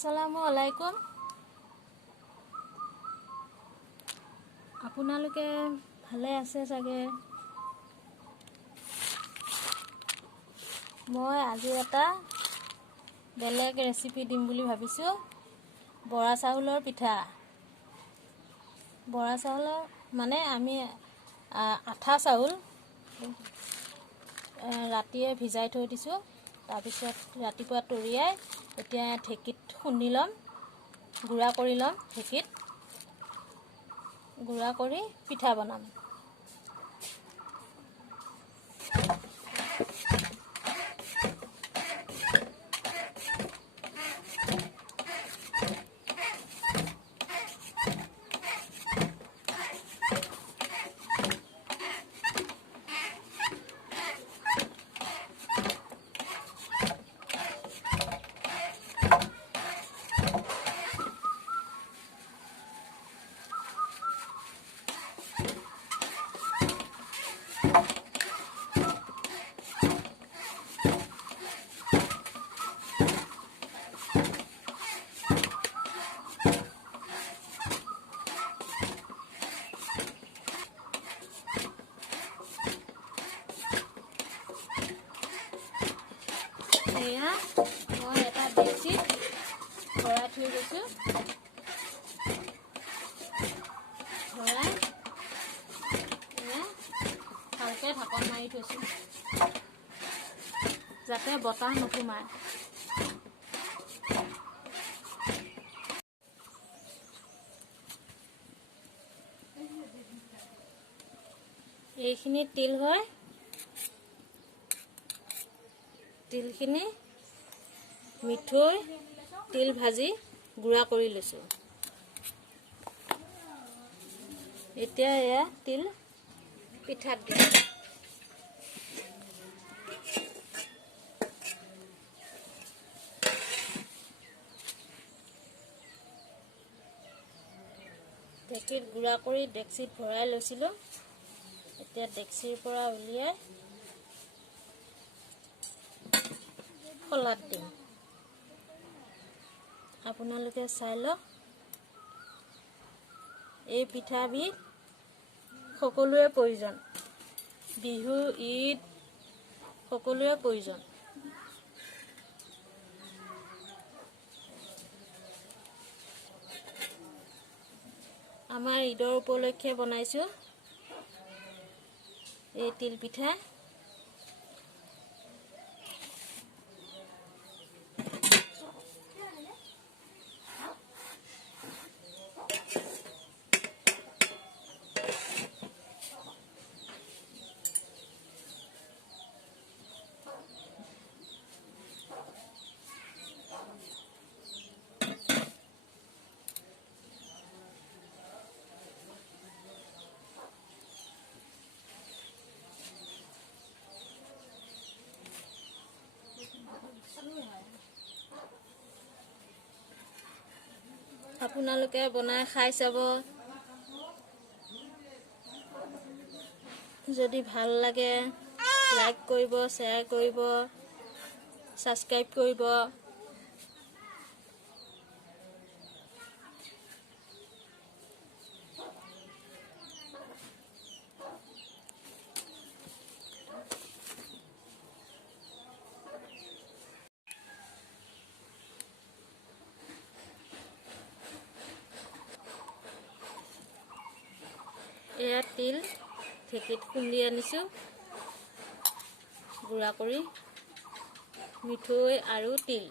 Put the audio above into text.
Assalamualaikum. আপোনালোকে ভালে আছে চাগে? মই আজি এটা বেলেগ ৰেচিপি দিম বুলি ভাবিছোঁ। বৰা চাউলৰ পিঠা। বৰা চাউলৰ মানে আমি আঠা চাউল ৰাতিয়ে ভিজাই থৈ দিছোঁ। তাৰপিছত ৰাতিপুৱা তৰিয়াই এতিয়া ঢেঁকীত খুন্দি ল'ম, গুড়া কৰি ল'ম। ঢেঁকীত গুড়া কৰি পিঠা বনাম। এয়া মই এটা ডেক্সিত ভৰাই থৈ গৈছোঁ। ভৰাই এয়া ভালকৈ ঢাকন মাৰি থৈছোঁ যাতে বতাহ নোসোমায়। এইখিনি তিল হয়। তিলখিনি মিঠৈ তিল ভাজি গুড়া কৰি লৈছোঁ। এতিয়া এয়া তিল পিঠাত দিম। ঢেঁকীত গুড়া কৰি ডেক্সিত ভৰাই লৈছিলোঁ। এতিয়া ডেক্সিৰ পৰা উলিয়াই খলাত দিম। আপোনালোকে চাই লওক। এই পিঠাবিধ সকলোৰে প্ৰয়োজন। বিহু, ঈদ সকলোৰে প্ৰয়োজন। আমাৰ ঈদৰ উপলক্ষে বনাইছোঁ এই তিল পিঠা। আপোনালোকে বনাই খাই চাব। যদি ভাল লাগে লাইক কৰিব, শ্বেয়াৰ কৰিব, ছাবস্ক্ৰাইব কৰিব। এয়া তিল ঢেঁকীত খুন্দি আনিছোঁ গুড়া কৰি, মিঠৈ আৰু তিল।